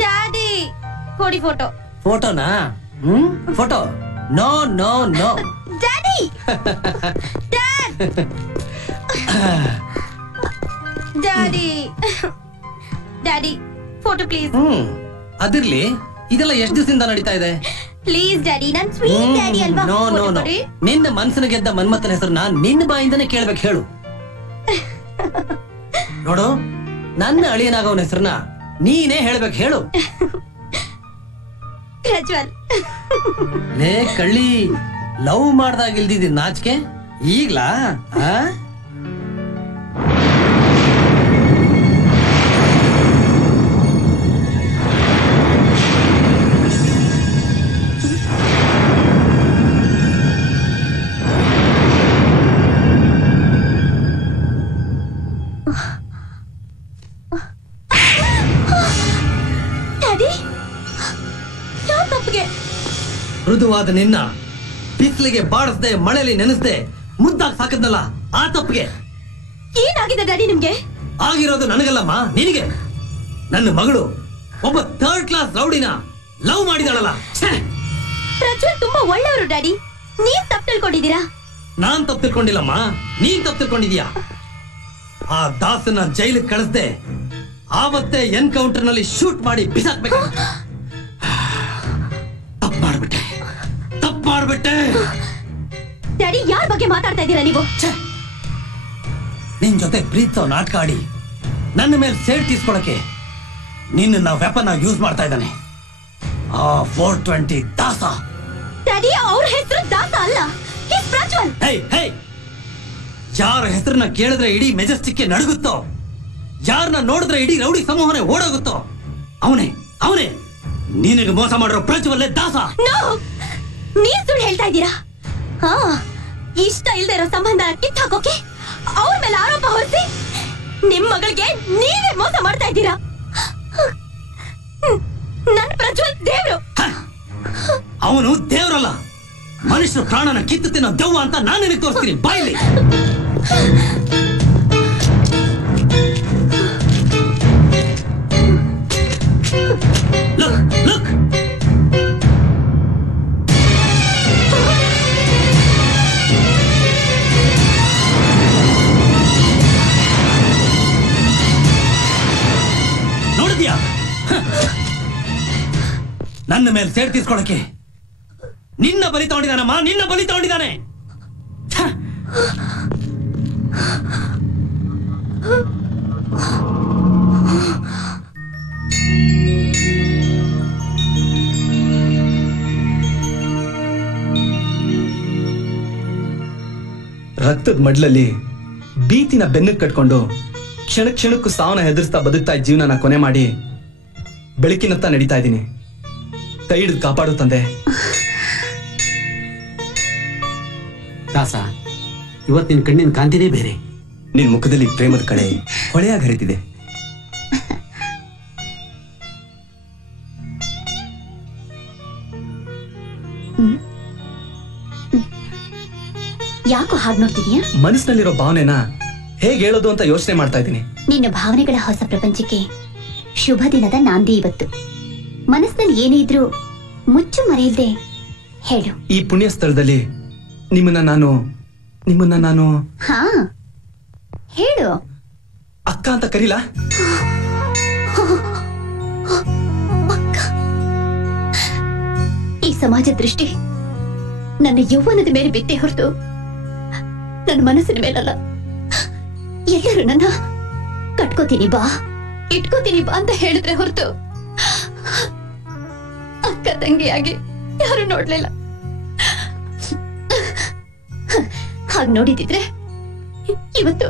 Daddy ಕೊಡಿ photo. ಫೋಟೋನಾ? Photo? No no no. Daddy dad daddy daddy photo please. ಅದಿರ್ಲಿ, ಇದೆಲ್ಲ ಎಷ್ಟು ದಿವಸದಿಂದ ನಡೀತಾ ಇದೆ? ಪ್ಲೀಸ್ ಡ್ಯಾಡಿ, ನನ್ ಸ್ವೀಟ್ ಡ್ಯಾಡಿ ಅಲ್ವಾ? No no no. ನಿನ್ನ ಮನಸ್ಸಿನ ಗೆದ್ದ ಮನ್ಮಥನ ಹೆಸರನ್ನ ನಿನ್ನ ಬಾಯಿಂದನೇ ಕೇಳ್ಬೇಕು, ಹೇಳು. ನೋಡು, ನನ್ನ ಅಳಿಯನಾಗವನ ಹೆಸರನ್ನ ನೀನೇ ಹೇಳ್ಬೇಕು, ಹೇಳು. ಪ್ರಜ್ವಲ್. ಲೇ ಕಳ್ಳಿ, ಲವ್ ಮಾಡ್ದಾಗ ಇಲ್ದಿದ್ದ ನಾಚಿಕೆ ಈಗ್ಲಾ? ಮೃದುವಾದ ನಿನ್ನ ಬಿಸಿಲಿಗೆ ಬಾಡಿಸ್ದೆ, ಮಳೆಯಲ್ಲಿ ನೆನೆಸ್ದೆ, ಮುದ್ದಾಗಿ ಸಾಕದ್ನಲ್ಲ, ಆ ತಪ್ಪಿಗೆ. ಏನಾಗಿದೆ ಡ್ಯಾಡಿ ನಿಮ್ಗೆ? ಆಗಿರೋದು ನನಗಲ್ಲಮ್ಮ, ನಿನಗೆ. ನನ್ನ ಮಗಳು ಒಬ್ಬ 3rd ಕ್ಲಾಸ್ ರೌಡಿನ ಲವ್ ಮಾಡಿದಾಳಲ್ಲ. ಪ್ರಜ್ವಲ್ ತುಂಬಾ ಒಳ್ಳೆಯವರು ಡ್ಯಾಡಿ, ನೀವ್ ತಪ್ಪು ತಿಳ್ಕೊಂಡಿದ್ದೀರಾ. ನಾನ್ ತಪ್ಪು ತಿಳ್ಕೊಂಡಿಲ್ಲಮ್ಮ, ನೀನ್ ತಪ್ಪು ತಿಳ್ಕೊಂಡಿದ್ಯಾ. ಆ ದಾಸನ ಜೈಲಿಗೆ ಕಳಿಸ್ದೆ, ಆವತ್ತೇ ಎನ್ಕೌಂಟರ್ ನಲ್ಲಿ ಶೂಟ್ ಮಾಡಿ ಬಿಸಾಕ್ಬೇಕು. ತಪ್ಪು ಮಾಡ್ಬಿಟ್ಟೆ ಡ್ಯಾಡಿ. ಯಾರ ಬಗ್ಗೆ ಮಾತಾಡ್ತಾ ಇದ್ದೀರಾ ನೀವು? ನಿನ್ ಜೊತೆ ಪ್ರೀತಿಸೋ ನಾಟಕ ಆಡಿ ನನ್ನ ಮೇಲೆ ಸೇಡ್ ತೀಸ್ಕೊಳಕ್ಕೆ ನಿನ್ನ ವೆಪನ್ ಆಗಿ ಯೂಸ್ ಮಾಡ್ತಾ ಇದ್ದಾನೆ ಆ 420 ದಾಸ. ಡ್ಯಾಡಿ, ಅವ್ರ ಹೆಸರು ದಾಸ ಅಲ್ಲ, ಪ್ರಜ್ವಲ್. ಯಾರ ಹೆಸರನ್ನ ಕೇಳಿದ್ರೆ ಇಡೀ ಮೆಜೆಸ್ಟಿಕ್ ನಡುಗುತ್ತೋ, ಯಾರನ್ನ ನೋಡಿದ್ರೆ ಇಡೀ ರೌಡಿ ಸಮೂಹನೇ ಓಡೋಗುತ್ತೋ, ಅವನೇ ಅವನೇ ನಿನಗೆ ಮೋಸ ಮಾಡಿರೋ ಪ್ರಜ್ವಲ್ಲೇ ದಾಸ. ನೀವ್ ಸುಳ್ಳು ಹೇಳ್ತಾ ಇದ್ದೀರಾ. ಇಷ್ಟ ಇಲ್ದೇ ಇರೋ ಸಂಬಂಧ ಕಿತ್ತಾಕೋಕೆ ಅವ್ರ ಮೇಲೆ ಆರೋಪ ಹೊರಿಸಿ ನಿಮ್ ಮಗಳಿಗೆ ನೀವೇ ಮೋಸ ಮಾಡ್ತಾ ಇದ್ದೀರಾ. ನನ್ ಪ್ರಜ್ವಲ್ ದೇವ್ರು. ಅವನು ದೇವ್ರಲ್ಲ, ಮನುಷ್ಯರ ಪ್ರಾಣನ ಕಿತ್ತು ತಿನ್ನೋ ದೆವ್ವ ಅಂತ ನಾನು ನಿನಗೆ ತೋರಿಸ್ತೀನಿ, ಬಾಯ್ಲಿ. ಲುಕ್ ನೋಡಿದ್ಯಾ? ನನ್ನ ಮೇಲೆ ಸೇಡ್ ತೀಸ್ಕೊಳಕ್ಕೆ ನಿನ್ನ ಬಲಿ ತಗೊಂಡಿದ್ದಾನಮ್ಮ, ನಿನ್ನ ಬಲಿ ತಗೊಂಡಿದ್ದಾನೆ. ರಕ್ತದ ಮಡ್ಲಲ್ಲಿ ಭೀತಿನ ಬೆನ್ನಕ್ಕೆ ಕಟ್ಕೊಂಡು ಕ್ಷಣ ಕ್ಷಣಕ್ಕೂ ಸಾವನ್ನ ಹೆದರ್ಸ್ತಾ ಬದುಕ್ತಾ ಇದ್ದ ಜೀವನ ಕೊನೆ ಮಾಡಿ ಬೆಳಕಿನತ್ತ ನಡೀತಾ ಇದ್ದೀನಿ. ಕೈ ಹಿಡಿದು ಕಾಪಾಡು ತಂದೆ. ದಾಸ, ಇವತ್ತಿನ ಕಣ್ಣಿನ ಕಾಂತಿನೇ ಬೇರೆ. ನಿನ್ ಮುಖದಲ್ಲಿ ಪ್ರೇಮದ ಕಳೆ ಹೊಳೆಯಾಗಿ ಹರಿತಿದೆ. ಯಾಕೋ ಹಾಗೆ ನೋಡ್ತಿದ್ಯಾ? ಮನಸ್ಸಿನಲ್ಲಿರೋ ಭಾವನೆನ ಹೇಗೆ ಹೇಳೋದು ಅಂತ ಯೋಚನೆ ಮಾಡ್ತಾ ಇದ್ದೀನಿ. ನಿನ್ನ ಭಾವನೆಗಳ ಹೊಸ ಪ್ರಪಂಚಕ್ಕೆ ಶುಭ ದಿನದ ನಾಂದಿ ಇವತ್ತು. ಮನಸ್ಸಿನಲ್ಲಿ ಏನೇ ಇದ್ರೂ ಮುಚ್ಚು ಮರೆಯದೆ ಹೇಳು. ಈ ಪುಣ್ಯ ಸ್ಥಳದಲ್ಲಿ ನಿಮ್ಮನ್ನ ನಾನು ಹಾ ಹೇಳು. ಅಕ್ಕ ಅಂತ ಕರೀಲಾ? ಈ ಸಮಾಜ ದೃಷ್ಟಿ ನನ್ನ ಯೌವನದ ಮೇಲೆ ಬಿತ್ತೆ ಹೊರತು ನನ್ನ ಮನಸ್ಸಿನ ಮೇಲಲ್ಲ. ಎಲ್ಲರೂ ನನ್ನ ಕಟ್ಕೋತೀನಿ ಬಾ, ಇಟ್ಕೋತೀನಿ ಬಾ ಅಂತ ಹೇಳಿದ್ರೆ ಹೊರತು ಅಕ್ಕ ತಂಗಿಯಾಗಿ ಯಾರು ನೋಡ್ಲಿಲ್ಲ. ಹಾಗೆ ನೋಡಿದಿದ್ರೆ ಇವತ್ತು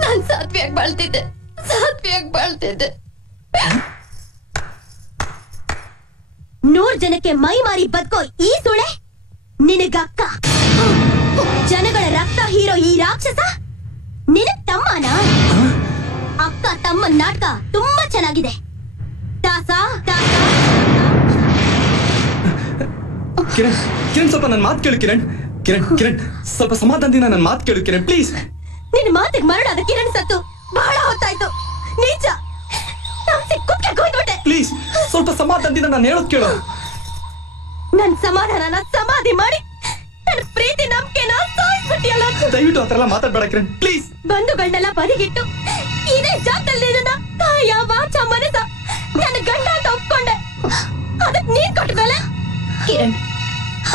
ನಾನ್ ಸಾತ್ವಿಯಾಗಿ ಬಾಳ್ತಿದ್ದೆ. 100 ಜನಕ್ಕೆ ಮೈ ಮಾರಿ ಬದುಕೋ ಈ ಸುಳೆ ನಿನಗಕ್ಕ. ಜನಗಳ ರಕ್ತ ಹೀರೋ ಈ ರಾಕ್ಷಸ ನಿನಗ್ ತಮ್ಮನ. ಅಕ್ಕ ತಮ್ಮ ನಾಟಕ ತುಂಬಾ ಚೆನ್ನಾಗಿದೆ. ದಾಸ ಕಿರಣ್, ಸ್ವಲ್ಪ ನನ್ನ ಮಾತು ಕೇಳು ಕಿರಣ್. ಕಿರಣ್ ಸ್ವಲ್ಪ ಸಮಾಧಾನದಿಂದ ನನ್ನ ಮಾತು ಕೇಳು ಕಿರಣ್, ಪ್ಲೀಸ್. ನಿನ್ನ ಮಾತಿಗೆ ಮರಳಾದ ಕಿರಣ್ ಸತ್ತು ಬಹಳ ಹೊತ್ತಾಯ್ತು. ನಿಜ, ರೇಗಿಸಿ ಕುಕ್ಕೆ ಕೊಯ್ದ್ಬಿಟ್ಟೆ. ಪ್ಲೀಸ್ ಸ್ವಲ್ಪ ಸಮಾಧಾನದಿಂದ ನಾನು ಹೇಳೋದ್ ಕೇಳು. ನನ್ ಸಮಾಧಾನನ ಸಮಾಧಿ ಮಾಡಿ ನನ್ನ ಪ್ರೀತಿ ನಂಬಿಕೆನ ಸಾಯಿಸ್ಬಿಟ್ಟಿಯಲ್ಲ. ದಯವಿಟ್ಟು ಆ ಥರ ಎಲ್ಲ ಮಾತಾಡ್ಬೇಡ ಕಿರಣ್ ಪ್ಲೀಸ್. ಬಂಧುಗಳನ್ನೆಲ್ಲ ಬದಿಗಿಟ್ಟು ಇದೇ ಜಾಗದಲ್ಲಿ ನನ್ನ ಕಾಯ ವಾಚ ಮನಸ ನನ್ನ ಗಂಡ ಅಂತ ಒಪ್ಕೊಂಡೆ. ಅದಕ್ ನೀನ್ ಕೊಟ್ಟ ಬೆಲೆ. ಕಿರಣ್,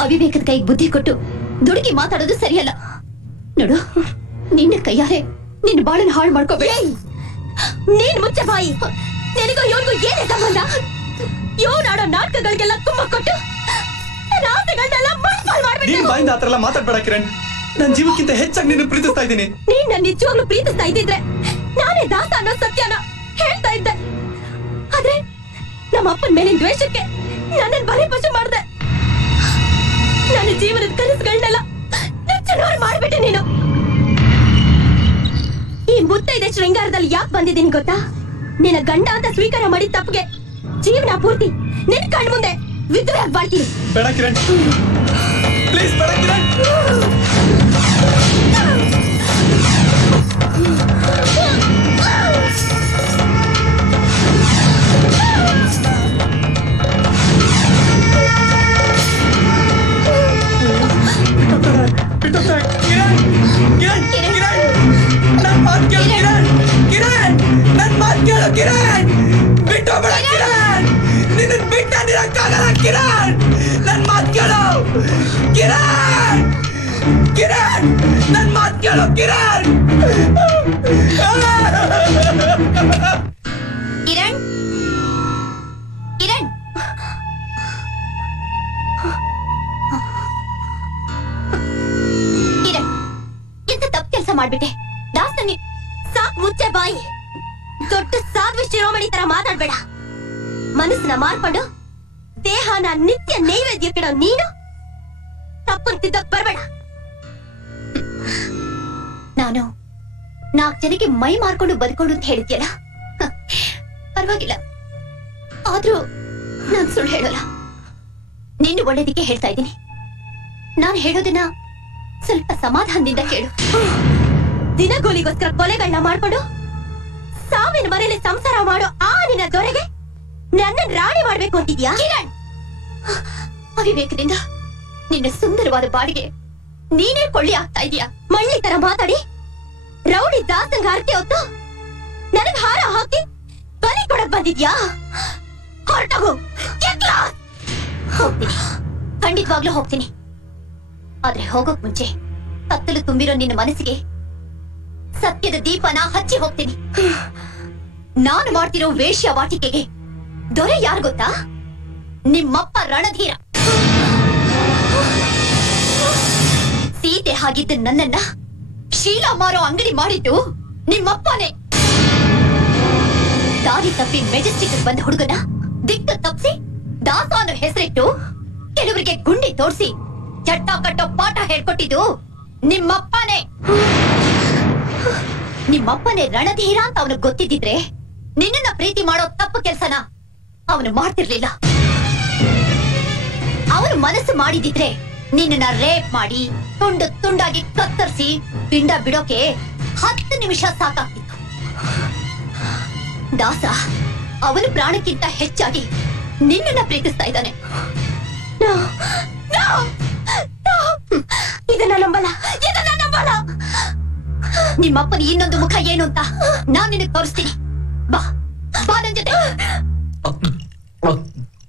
ಅವಿವೇಕದ ಕೈಗೆ ಬುದ್ಧಿ ಕೊಟ್ಟು ದುಡುಕಿ ಮಾತಾಡೋದು ಸರಿಯಲ್ಲ. ನೋಡು, ನಿನ್ನ ಕೈಯಾರೆ ನಿನ್ನ ಬಾಳನ್ನ ಹಾಳು ಮಾಡ್ಕೋಬೇಡ. ನೀನ್ ಮುಚ್ಚೆ ಬಾಯಿ. ನಿನಗೂ ಇವನಿಗೂ ಏನೇ ಸಂಬಂಧ? ಇವನಾಡೋ ನಾಟಕಗಳಿಗೆಲ್ಲ ಕುಮ್ಮ ಕೊಟ್ಟು ನನ್ನ ಆಸೆಗಳನ್ನೆಲ್ಲ ಮಣ್ಣ್ ಮಾಡ್ಬಿಟ್ಟು. ನೀನ್ ಬಾಯಿಂದ ಆ ಥರ ಎಲ್ಲ ಮಾತಾಡ್ಬೇಡ ಕಿರಣ್. ನನ್ನ ಜೀವಕ್ಕಿಂತ ಹೆಚ್ಚಾಗಿ ನಿನ್ನ ಪ್ರೀತಿಸ್ತಾ ಇದ್ದೀನಿ. ನೀನ್ ನನ್ನ ನಿಜವಾಗ್ಲೂ ಪ್ರೀತಿಸ್ತಾ ಇದ್ದಿದ್ರೆ ನಾನೇ ದಾಸ ಅನ್ನೋ ಸತ್ಯನ ಹೇಳ್ತಾ ಇದ್ದೆ. ಆದ್ರೆ ನಮ್ಮ ಅಪ್ಪನ ಮೇಲಿನ ದ್ವೇಷಕ್ಕೆ ನನ್ನನ್ನು ಬಲಿ ಪಶು ಮಾಡ್ದೆ. ನನ್ನ ಜೀವನದ ಕನಸುಗಳನ್ನೆಲ್ಲ ನುಚ್ಚುನೂರು ಮಾಡ್ಬಿಟ್ಟೆ ನೀನು. ಈ ಮುತ್ತೈದೆ ಶೃಂಗಾರದಲ್ಲಿ ಯಾಕೆ ಬಂದಿದ್ದೀನಿ ಗೊತ್ತಾ? ನಿನ್ನ ಗಂಡ ಅಂತ ಸ್ವೀಕಾರ ಮಾಡಿದ ತಪ್ಪಿಗೆ ಜೀವನ ಪೂರ್ತಿ ನಿನ್ ಕಣ್ ಮುಂದೆ ವಿಧವೆಯಾಗಿ ಬಾಳ್ತೀನಿ. ಬೇಡ ಕಿರಣ್ ಪ್ಲೀಸ್, ಬೇಡ ಕಿರಣ್. ಕಿರಣ್, ಕಿರಣ್, ಕಿರಣ್, ಎಂತ ತಪ್ಪು ಕೆಲಸ ಮಾಡ್ಬಿಟ್ಟೆ. ದಾಸನಿ ಸಾಕ್, ಮುಚ್ಚೆ ಬಾಯಿ. ದೊಡ್ಡ ಸಾಧ್ವಿ ಶಿರೋಮಣಿ ತರ ಮಾತಾಡ್ಬೇಡ. ಮನಸ್ಸನ್ನ ಮಾರ್ಕೊಂಡು ದೇಹನ ನಿತ್ಯ ನೈವೇದ್ಯ ಕೆಡೋ ನೀನು ತಪ್ಪನ್ ತಿದ್ದಕ್ ಬರ್ಬೇಡ. ನಾನು 4 ಜನಕ್ಕೆ ಮೈ ಮಾರ್ಕೊಂಡು ಬದುಕೊಂಡು ಅಂತ ಹೇಳಿದ್ಯಲ್ಲ, ಪರವಾಗಿಲ್ಲ. ಆದ್ರೂ ನಾನ್ ಸುಳ್ಳು ಹೇಳೋಲ್ಲ. ನಿನ್ನ ಒಳ್ಳೇದಕ್ಕೆ ಹೇಳ್ತಾ ಇದ್ದೀನಿ. ನಾನು ಹೇಳೋದನ್ನ ಸ್ವಲ್ಪ ಸಮಾಧಾನದಿಂದ ಕೇಳು. ದಿನಗೂಲಿಗೋಸ್ಕರ ಕೊಲೆಗಳನ್ನ ಮಾಡ್ಕೊಂಡು ಸಾವಿನ ಮನೆಯಲ್ಲಿ ಸಂಸಾರ ಮಾಡೋ ಆ ನಿನ್ನ ದೊರೆಗೆ ನನ್ನ ರಾಣಿ ಮಾಡ್ಬೇಕು ಅಂತಿದ್ಯಾ? ಕಿರಣ್, ಅವಿವೇಕದಿಂದ ನಿನ್ನ ಸುಂದರವಾದ ಬಾಡಿಗೆ ನೀನೇ ಕೊಳ್ಳಿ ಆಗ್ತಾ ಇದೀಯಾ. ಮಳ್ಳಿ ತರ ಮಾತಾಡಿ ರೌಡಿ ದಾಸಂಗ ಹರಕೆ ಹೊತ್ತು ನನಗ್ ಹಾರ ಹಾಕಿ ಬಲಿ ಕೊಡಕ್ ಬಂದಿದ್ಯಾ? ಹೊರಟೋಗು. ಹೋಗ್ತೀನಿ, ಖಂಡಿತವಾಗ್ಲೂ ಹೋಗ್ತೀನಿ. ಆದ್ರೆ ಹೋಗೋಕ್ ಮುಂಚೆ ಕತ್ತಲು ತುಂಬಿರೋ ನಿನ್ನ ಮನಸ್ಸಿಗೆ ಸತ್ಯದ ದೀಪನ ಹಚ್ಚಿ ಹೋಗ್ತೀನಿ. ನಾನು ಮಾಡ್ತಿರೋ ವೇಶ್ಯ ವಾಟಿಕೆಗೆ ದೊರೆ ಯಾರು ಗೊತ್ತಾ? ನಿಮ್ಮಪ್ಪ ರಣಧೀರ. ಸೀತೆ ಹಾಗಿದ್ದ ನನ್ನನ್ನ ಶೀಲಾ ಮಾರೋ ಅಂಗಡಿ ಮಾಡಿದ್ದು ನಿಮ್ಮಪ್ಪನೇ. ದಾರಿ ತಪ್ಪಿ ಮೆಜೆಸ್ಟಿಕ್ ಬಂದ ಹುಡುಗನ ದಿಕ್ಕ ತಪ್ಪಿಸಿ ದಾಸ ಅನ್ನೋ ಹೆಸರಿಟ್ಟು ಕೆಲವರಿಗೆ ಗುಂಡಿ ತೋರಿಸಿ ಚಟ್ಟ ಕಟ್ಟೋ ಪಾಠ ಹೇಳ್ಕೊಟ್ಟಿದ್ದು ನಿಮ್ಮಪ್ಪನೇ. ನಿಮ್ಮಪ್ಪನೇ ರಣಧೀರ ಅಂತ ಅವನಿಗೆ ಗೊತ್ತಿದ್ದಿದ್ರೆ ನಿನ್ನನ್ನ ಪ್ರೀತಿ ಮಾಡೋ ತಪ್ಪು ಕೆಲಸನ ಅವನು ಮಾಡ್ತಿರ್ಲಿಲ್ಲ. ಅವನು ಮನಸ್ಸು ಮಾಡಿದಿದ್ರೆ ನಿನ್ನನ್ನ ರೇಪ್ ಮಾಡಿ ತುಂಡು ತುಂಡಾಗಿ ಕತ್ತರಿಸಿ ಪಿಂಡ ಬಿಡೋಕೆ 10 ನಿಮಿಷ ಸಾಕಾಗ್ತಿತ್ತು. ದಾಸ ಅವನ ಪ್ರಾಣಕ್ಕಿಂತ ಹೆಚ್ಚಾಗಿ ನಿನ್ನನ್ನ ಪ್ರೀತಿಸ್ತಾ ಇದ್ದಾನೆ. ಇದನ್ನ ನಂಬಲ್ಲ, ಇದನ್ನ ನಂಬಲ್ಲ. ನಿಮ್ಮಪ್ಪನ ಇನ್ನೊಂದು ಮುಖ ಏನು ಅಂತ ನಾನ್ ನಿನಗೆ ತೋರಿಸ್ತೀನಿ. ಬಾ ಬಾ ನನ್ ಜೊತೆ.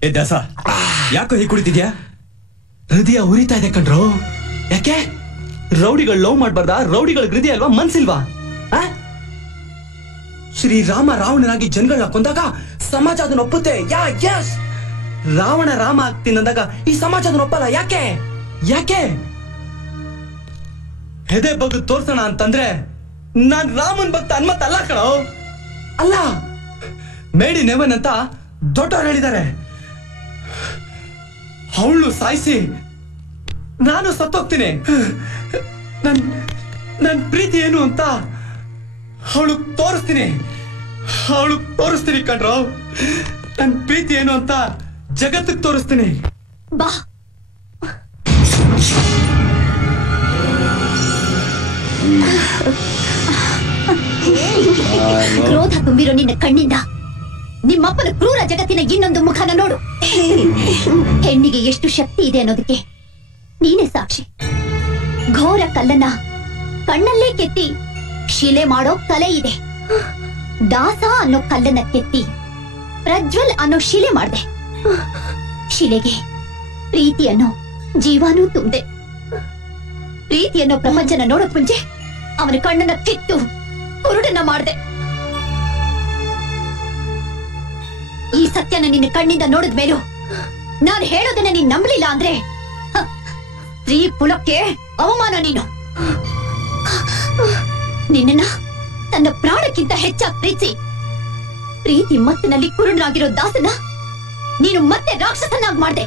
ಏ ದಾಸ, ಯಾಕೋ ಹೀಗೆ ಕುಡಿತಿದ್ಯಾ? ಹೃದಯ ಉರಿತಾ ಇದೆ ಕಣ್ರೋ. ಯಾಕೆ? ರೌಡಿಗಳು ಲವ್ ಮಾಡ್ಬಾರ್ದಾ? ರೌಡಿಗಳ ಹೃದಯ ಅಲ್ವಾ, ಮನ್ಸಿಲ್ವಾ? ಶ್ರೀರಾಮ ರಾವಣನಾಗಿ ಜನಗಳನ್ನ ಕೊಂದಾಗ ಸಮಾಜ ಅದನ್ನ ಒಪ್ಪುತ್ತೆ. ಯಸ್, ರಾವಣ ರಾಮ ಆಗ್ತೀನಂದಾಗ ಈ ಸಮಾಜ ಅದನ್ನ ಒಪ್ಪಲ್ಲ. ಯಾಕೆ? ಯಾಕೆ? ಹೆದೆ ಬಗ್ಗೆ ತೋರ್ಸೋಣ ಅಂತಂದ್ರೆ ನಾನ್ ರಾಮನ್ ಭಕ್ತ ಹನುಮಂತ ಅಲ್ಲ ಕಣೋ, ಅಲ್ಲ. ಮೇಡಿ ನೆವನ್ ಅಂತ ದೊಡ್ಡವ್ರು ಹೇಳಿದ್ದಾರೆ. ಅವಳು ಸಾಯಿಸಿ ನಾನು ಸತ್ತೋಗ್ತೀನಿ. ನನ್ ಪ್ರೀತಿ ಏನು ಅಂತ ಅವಳು ತೋರಿಸ್ತೀನಿ ಕಣ್ರೋ. ನನ್ ಪ್ರೀತಿ ಏನು ಅಂತ ಜಗತ್ತಿಗೆ ತೋರಿಸ್ತೀನಿ. ಬಾ. ಕ್ರೋಧ ತುಂಬಿರೋ ನಿನ್ನ ಕಣ್ಣಿಂದ ನಿಮ್ಮಪ್ಪನ ಕ್ರೂರ ಜಗತ್ತಿನ ಇನ್ನೊಂದು ಮುಖನ ನೋಡು. ಹೆಣ್ಣಿಗೆ ಎಷ್ಟು ಶಕ್ತಿ ಇದೆ ಅನ್ನೋದಕ್ಕೆ ನೀನೇ ಸಾಕ್ಷಿ. ಘೋರ ಕಲ್ಲನ್ನ ಕಣ್ಣಲ್ಲೇ ಕೆತ್ತಿ ಶಿಲೆ ಮಾಡೋ ಕಲೆ ಇದೆ. ದಾಸ ಅನ್ನೋ ಕಲ್ಲನ್ನ ಕೆತ್ತಿ ಪ್ರಜ್ವಲ್ ಅನ್ನೋ ಶಿಲೆ ಮಾಡ್ದೆ. ಶಿಲೆಗೆ ಪ್ರೀತಿ ಅನ್ನೋ ಜೀವಾನೂ ತುಂಬ್ದೆ. ಪ್ರೀತಿ ಅನ್ನೋ ಪ್ರಪಂಚನ ನೋಡೋಕ್ ಮುಂಚೆ ಅವನ ಕಣ್ಣನ್ನ ಕಿತ್ತು ಕುರುಡನ್ನ ಮಾಡ್ದೆ. ಈ ಸತ್ಯನ ನಿನ್ನ ಕಣ್ಣಿಂದ ನೋಡಿದ ಮೇಲೂ ನಾನು ಹೇಳೋದನ್ನ ನೀನ್ ನಂಬಲಿಲ್ಲ ಅಂದ್ರೆ ಸ್ತ್ರೀ ಕುಲಕ್ಕೆ ಅವಮಾನ. ನೀನು ನಿನ್ನ ತನ್ನ ಪ್ರಾಣಕ್ಕಿಂತ ಹೆಚ್ಚಾಗಿ ಪ್ರೀತಿ ಮತ್ತಿನಲ್ಲಿ ಕುರುಡನಾಗಿರೋ ದಾಸನ ನೀನು ಮತ್ತೆ ರಾಕ್ಷಸನಾಗಿ ಮಾಡ್ದೆ.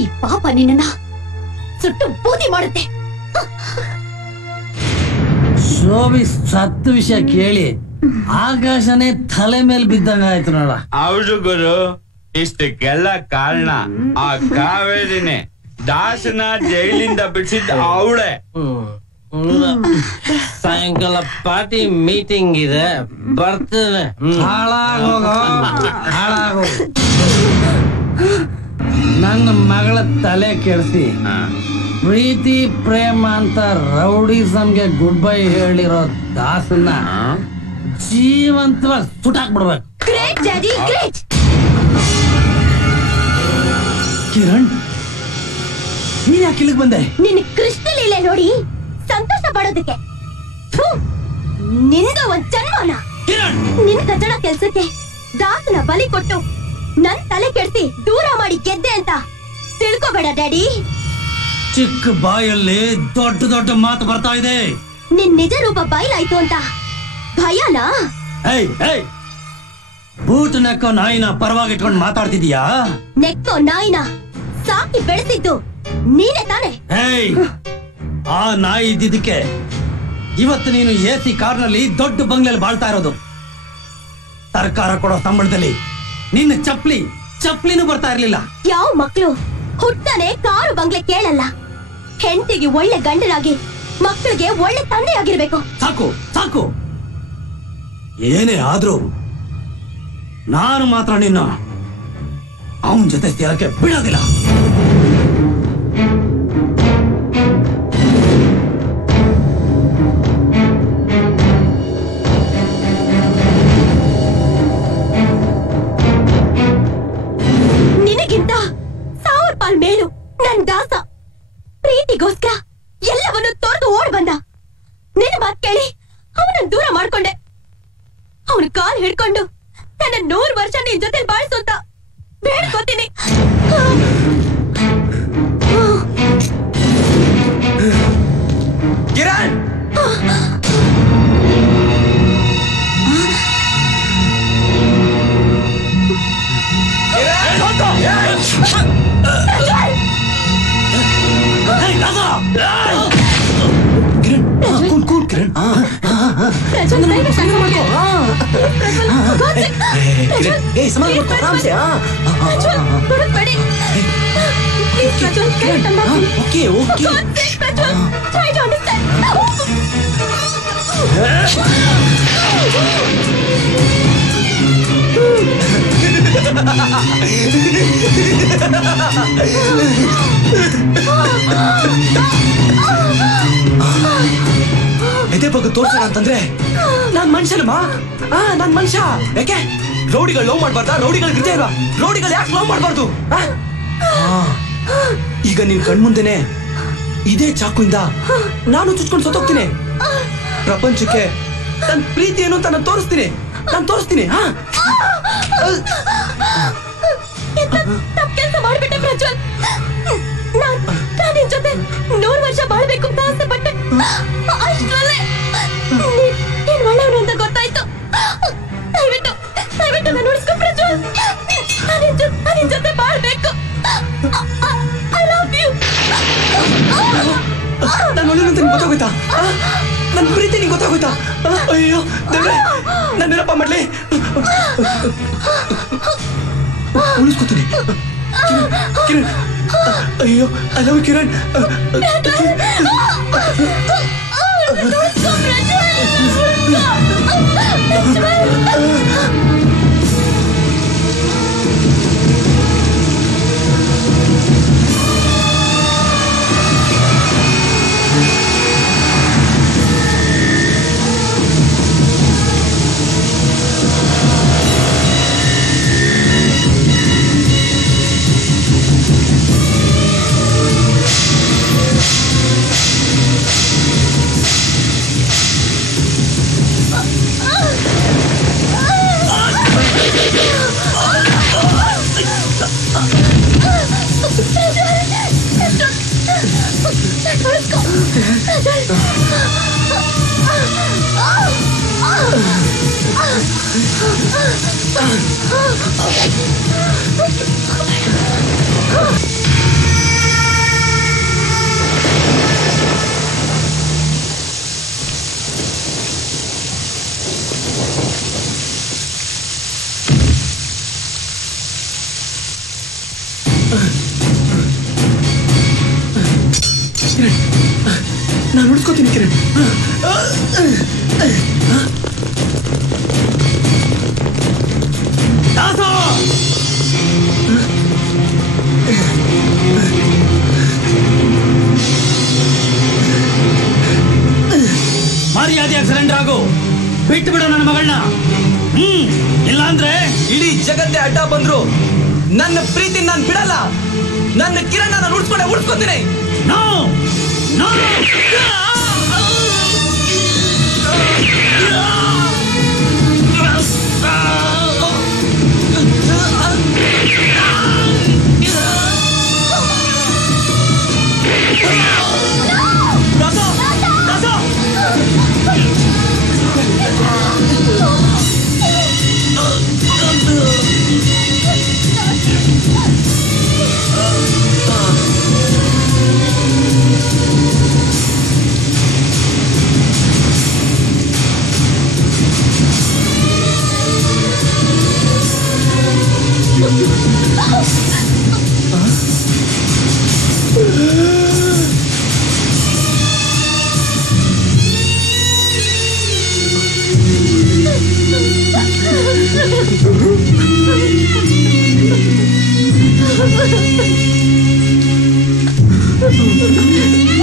ಈ ಪಾಪ ನಿನ್ನ ಸುಟ್ಟು ಬೂದಿ ಮಾಡುತ್ತೆ. ಶೋಭಿ ಸತ್ತು ವಿಷಯ ಕೇಳಿ ಆಕಾಶನೇ ತಲೆ ಮೇಲೆ ಬಿದ್ದಂಗ ಆಯ್ತು ನೋಡ. ಹೌದು ಗುರು, ಇಷ್ಟಕ್ಕೆಲ್ಲ ಕಾರಣ ಆ ಕಾವೇರಿನೇ. ದಾಸನ ಜೈಲಿಂದ ಬಿಡಿಸಿದ್ದ ಅವಳೆ. ಸಾಯಂಕಾಲ ಪಾರ್ಟಿ ಮೀಟಿಂಗ್ ಇದೆ, ಬರ್ತೇನೆ. ಹಾಳಾಗೋ ನನ್ನ ಮಗಳ ತಲೆ ಕೆಡಿಸಿ ಪ್ರೀತಿ ಪ್ರೇಮ ಅಂತ ರೌಡಿಸಮ್ಗೆ ಗುಡ್ ಬೈ ಹೇಳಿರೋ ದಾಸನ್ನ ಜೀವಂತವಾಗಿ ಸುಟ್ಟಾಕ್ಬಿಡ್ಬೇಕು. Great daddy, great. ಕಿರಣ್, ನೀನ್ ಯಾಕೆ ಇಲ್ಲಿಗೆ ಬಂದೆ? ನಿನ್ನ ಕೃಷ್ಣ ಲೀಲೆ ನೋಡಿ ಸಂತೋಷ ಪಡೋದಕ್ಕೆ. ನಿಂದ ಒಂದ್ ಜನ್ಮನ ನಿನ್ ಕಚಡ ಕೆಲ್ಸಕ್ಕೆ ದಾಸನ ಬಲಿ ಕೊಟ್ಟು ನನ್ ತಲೆ ಕೆಡ್ಸಿ ದೂರ ಮಾಡಿ ಗೆದ್ದೆ ಅಂತ ತಿಳ್ಕೊಬೇಡ ಡ್ಯಾಡಿ. ಚಿಕ್ಕ ಬಾಯಲ್ಲಿ ದೊಡ್ಡ ದೊಡ್ಡ ಮಾತು ಬರ್ತಾ ಇದೆ. ನಿನ್ ನಿಜ ರೂಪ ಬಯಲಾಯ್ತು ಅಂತ ಭಯನಾ? ಬೂಟ್ ನೆಕ್ಕೋ ನಾಯಿನ ಪರವಾಗಿಟ್ಕೊಂಡು ಮಾತಾಡ್ತಿದೀಯಾ? ನೆಕ್ಕೋ ನಾಯಿನ ಸಾಕಿ ಬೆಳೆಸಿದ್ದು ನೀನೇ ತಾನೆ? ಆ ನಾಯಿ ಇದ್ದಿದ್ದಕ್ಕೆ ಇವತ್ತು ನೀನು AC ಕಾರ್ನಲ್ಲಿ ದೊಡ್ಡ ಬಂಗ್ಲೆಯಲ್ಲಿ ಬಾಳ್ತಾ ಇರೋದು. ಸರ್ಕಾರ ಕೊಡೋ ಸಂಬಳದಲ್ಲಿ ನಿನ್ನ ಚಪ್ಲಿನೂ ಬರ್ತಾ ಇರ್ಲಿಲ್ಲ. ಯಾವ ಮಕ್ಳು ಹುಟ್ಟನೆ ಕಾರು ಬಂಗ್ಲೆ ಕೇಳಲ್ಲ. ಹೆಂಡತಿಗೆ ಒಳ್ಳೆ ಗಂಡನಾಗಿ ಮಕ್ಕಳಿಗೆ ಒಳ್ಳೆ ತಂದೆ ಆಗಿರ್ಬೇಕು. ಸಾಕು ಏನೇ ಆದ್ರೂ ನಾನು ಮಾತ್ರ ನಿನ್ನ ಅವನ ಜೊತೆ ಸೇರಕ್ಕೆ ಬಿಡೋದಿಲ್ಲ. ನಿನಗಿಂತ 1000 ಪಾಲ್ ಮೇಲು ನನ್ ದಾಸ ಪ್ರೀತಿಗೋಸ್ಕರ ಎಲ್ಲವನ್ನು ತೊರೆದು ಓಡ್ ಬಂದ. ನಿನ್ನ ಮಾತ್ ಕೇಳಿ ಅವನನ್ನ ದೂರ ಮಾಡ್ಕೊಂಡೆ. ಅವನ ಕಾಲ್ ಹಿಡ್ಕೊಂಡು ನನ್ನ 100 ವರ್ಷ ನಿನ್ ಜೊತೆ ಬಾಳ್ಸು ಅಂತ ಬೇಡ್ಕೋತೀನಿ. ಕಿರಣ್, ಎದೆ ಬಗ್ಗೆ ತೋರ್ಸೋಣ ಅಂತಂದ್ರೆ ನಾನ್ ಮನುಷ್ಯನಮ್ಮ. ನಾನ್ ಮನುಷ್ಯ. ಯಾಕೆ ರೌಡಿಗಳು ಲವ್ ಮಾಡ್ಬಾರ್ದಾ? ರೌಡಿಗಳು ಹೃದಯ ಇಲ್ವಾ? ರೌಡಿಗಳು ಯಾಕೆ ಲವ್ ಮಾಡ್ಬಾರ್ದು? ಈಗ ನಿನ್ ಕಣ್ಮುಂದೆನೆ ಇದೇ ಚಾಕುಯಿಂದ ನಾನು ಚುಚ್ಕೊಂಡು ಸತ್ತೋಗ್ತೀನಿ. ಪ್ರಪಂಚಕ್ಕೆ ನನ್ ಪ್ರೀತಿ ಏನು ಅಂತ ನಾನು ತೋರಿಸ್ತೀನಿ. ತಪ್ಪು ಕೆಲಸ ಮಾಡ್ಬಿಟ್ಟೆ ಪ್ರಜ್ವಲ್. ನಾನ್ ನಿನ್ ಜೊತೆ 100 ವರ್ಷ ಬಾಳ್ಬೇಕು ಅಂತ ಆಸೆ ಪಟ್ಟೆ. ಅಷ್ಟರಲ್ಲೇ ನೀನ್ ಒಳ್ಳೆಯವನು ಅಂತ ಗೊತ್ತಾಯ್ತು. ದಯವಿಟ್ಟು ನಾನು ಉಳಿಸ್ಕೊ ಪ್ರಜ್ವಲ್. ನಾನು ನಿನ್ ಜೊತೆ ಬಾಳ್ಬೇಕು. I love you. ನಾನು ಒಳ್ಳೆಯವನು ಅಂತ ನಿಂಗೆ ಗೊತ್ತಾಗೋಯ್ತಾ? ನನ್ನ ಪ್ರೀತಿ ನಿಂಗೆ ಗೊತ್ತಾಗೋಯ್ತಾ? ಅಯ್ಯೋ ದೇವ್ರೆ, ನಾನೇನಪ್ಪ ಮಾಡ್ಲಿ? ಉಳಿಸ್ಕೊತೀನಿ ಕಿರಣ್. ಅಯ್ಯೋ ಐ ಲವ್ ಕಿರಣ್. ನಾನು ಉಳಿಸ್ಕೋತೀನಿ ಕಿರಣ್. ಮರ್ಯಾದೆಯಾಗಿ ಸರೆಂಡರ್ ಆಗು. ಬಿಟ್ಟು ಬಿಡು ನನ್ನ ಮಗಳನ್ನ. ಇಲ್ಲಾಂದ್ರೆ ಇಡೀ ಜಗತ್ತೇ ಅಡ್ಡ ಬಂದ್ರು ನನ್ನ ಪ್ರೀತಿ ನಾನು ಬಿಡಲ್ಲ. ನನ್ನ ಕಿರಣ್ ನಾನು ಉಳಿಸ್ಕೋತೀನಿ. No no Ha ha ha!